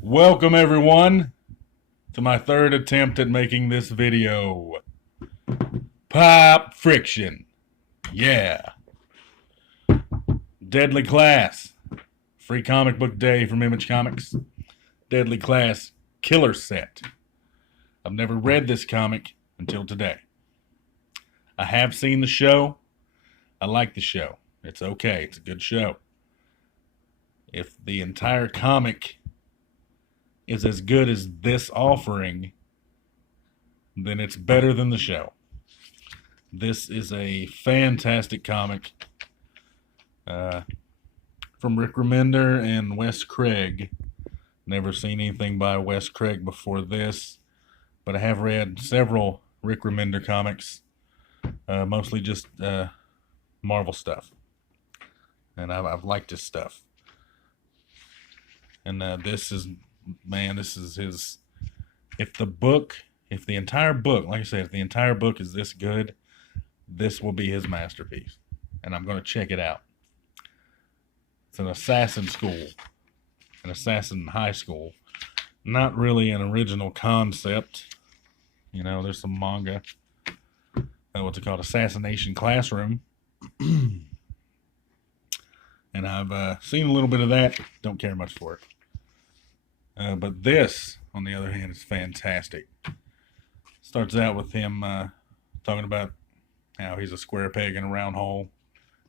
Welcome everyone to my third attempt at making this video. Pop friction. Yeah. Deadly Class. Free comic book day from Image Comics. Deadly Class killer set. I've never read this comic until today. I have seen the show. I like the show. It's okay. It's a good show. If the entire comic is as good as this offering, then it's better than the show. This is a fantastic comic from Rick Remender and Wes Craig. Never seen anything by Wes Craig before this, but I have read several Rick Remender comics, mostly just Marvel stuff, and I've liked his stuff. And this is his. If the entire book, like I said, if the entire book is this good, this will be his masterpiece, and I'm going to check it out. It's an assassin school, an assassin high school. Not really an original concept. You know, there's some manga. What's it called? Assassination Classroom. And I've seen a little bit of that. Don't care much for it. But this, on the other hand, is fantastic. Starts out with him talking about how he's a square peg in a round hole,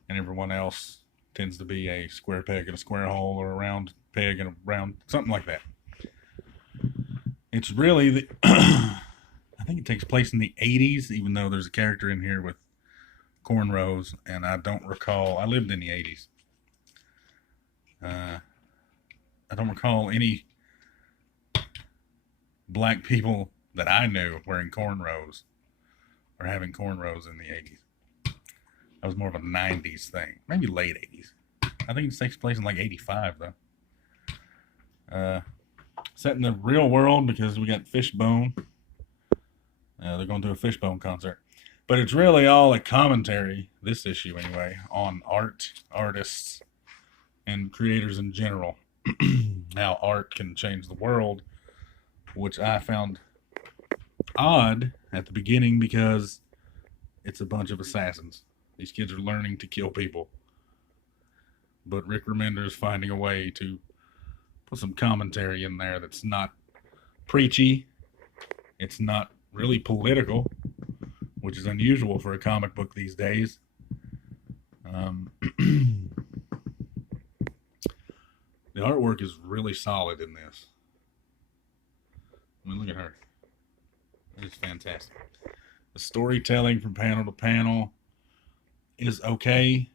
and everyone else tends to be a square peg in a square hole, or a round peg in a round, something like that. It's really I think it takes place in the 80s, even though there's a character in here with cornrows, and I don't recall. I lived in the 80s. I don't recall any black people that I knew wearing cornrows or having cornrows in the 80s. That was more of a 90s thing, maybe late 80s. I think it takes place in like 85 though. Set in the real world because we got Fishbone. They're going to a Fishbone concert. But it's really all a commentary, this issue anyway, on art, artists, and creators in general. How art can change the world, which I found odd at the beginning because it's a bunch of assassins. These kids are learning to kill people. But Rick Remender is finding a way to put some commentary in there that's not preachy. It's not really political, which is unusual for a comic book these days. The artwork is really solid in this. I mean, look at her. It's fantastic. The storytelling from panel to panel is okay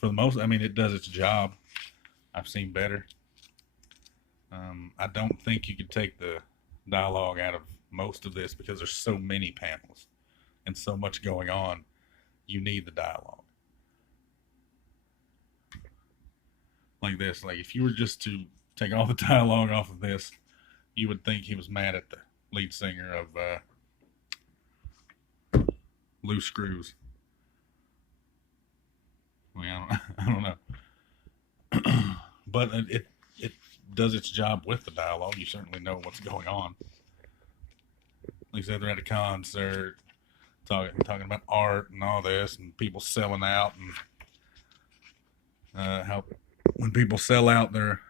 for the most. I mean, it does its job. I've seen better. I don't think you could take the dialogue out of most of this because there's so many panels and so much going on. You need the dialogue. Like this, like if you were just to take all the dialogue off of this, you would think he was mad at the lead singer of Loose Screws. I mean, I don't know. But it does its job with the dialogue. You certainly know what's going on. Like I said, they're at a concert, talking about art and all this, and people selling out, and how when people sell out, their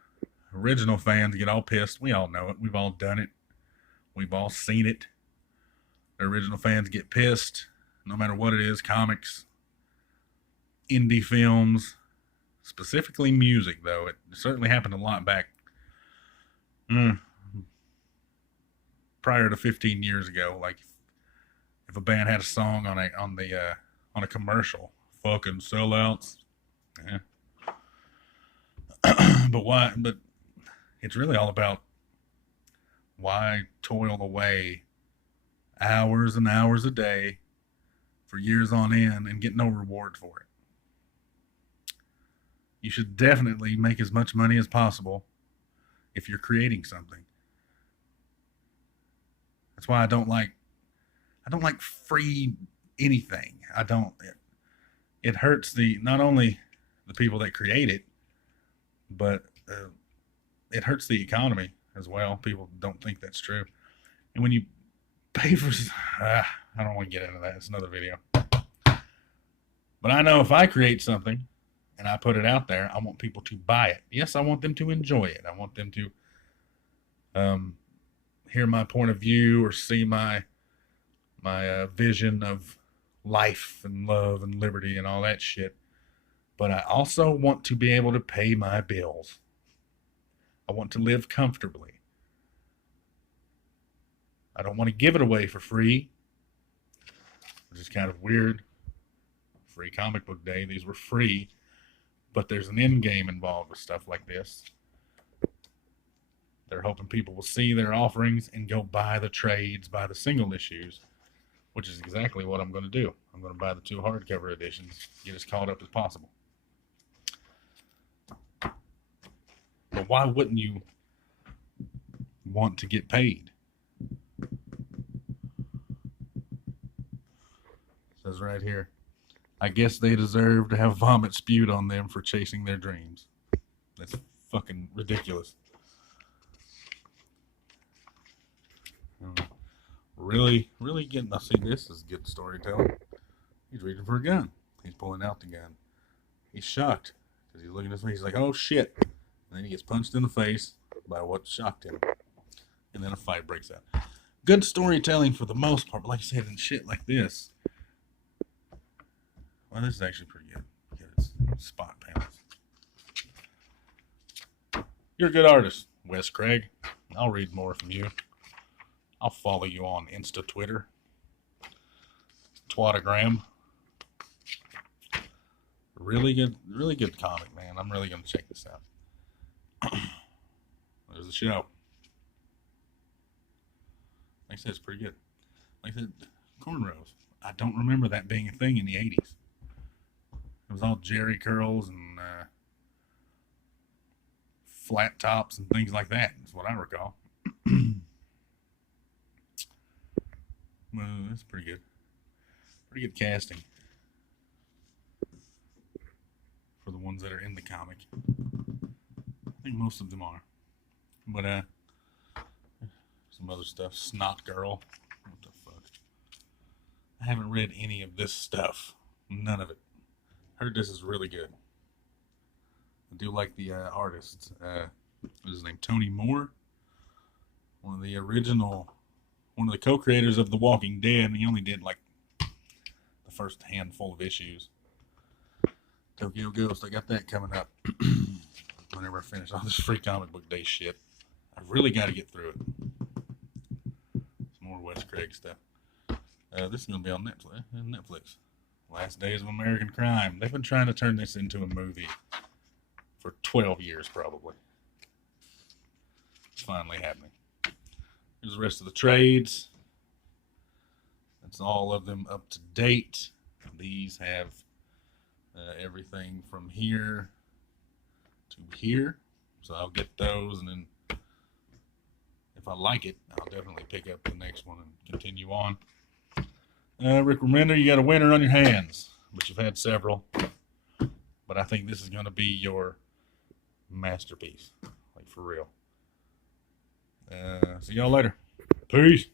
original fans get all pissed. We all know it. We've all done it. We've all seen it. The original fans get pissed, no matter what it is. Comics, indie films, specifically music, though. It certainly happened a lot back prior to 15 years ago. Like if a band had a song on a commercial, fucking sellouts. Yeah. But why? But it's really all about why toil away hours and hours a day for years on end and get no reward for it. You should definitely make as much money as possible if you're creating something. That's why I don't like free anything. I don't. It hurts not only the people that create it, but it hurts the economy as well. People don't think that's true. And when you pay for... I don't want to get into that. It's another video. But I know if I create something and I put it out there, I want people to buy it. Yes, I want them to enjoy it. I want them to hear my point of view or see my vision of life and love and liberty and all that shit. But I also want to be able to pay my bills. I want to live comfortably. I don't want to give it away for free, which is kind of weird. Free comic book day, these were free, but there's an end game involved with stuff like this. They're hoping people will see their offerings and go buy the trades, buy the single issues, which is exactly what I'm going to do. I'm going to buy the 2 hardcover editions, get as caught up as possible. But why wouldn't you want to get paid? It says right here, I guess they deserve to have vomit spewed on them for chasing their dreams. That's fucking ridiculous. Really getting... Now see, this is good storytelling. He's reaching for a gun. He's pulling out the gun. He's shocked because he's looking at his face. He's like, oh shit. And then he gets punched in the face by what shocked him. And then a fight breaks out. Good storytelling for the most part, but like I said, in shit like this... Well, this is actually pretty good. Get its spot panels. You're a good artist, Wes Craig. I'll read more from you. I'll follow you on Insta Twitter. Twatagram. Really good comic, man. I'm really going to check this out. There's the show. Like I said, it's pretty good. Like I said, cornrows. I don't remember that being a thing in the 80s. It was all jerry curls and flat tops and things like that. That's what I recall. Well, that's pretty good. Pretty good casting for the ones that are in the comic. I think most of them are. But some other stuff. Snot Girl. What the fuck? I haven't read any of this stuff. None of it. Heard this is really good. I do like the artist. What is his name? Tony Moore. One of the co-creators of The Walking Dead. And he only did like the first handful of issues. Tokyo Ghost. I got that coming up. Whenever I finish all this free comic book day shit. I've really got to get through it. Some more Wes Craig stuff. This is going to be on Netflix. Last Days of American Crime. They've been trying to turn this into a movie for 12 years, probably. It's finally happening. Here's the rest of the trades. That's all of them up to date. These have everything from here to here. So I'll get those, and then if I like it, I'll definitely pick up the next one and continue on. Rick Remender, you got a winner on your hands, but you've had several. But I think this is going to be your masterpiece, like for real. See y'all later. Peace.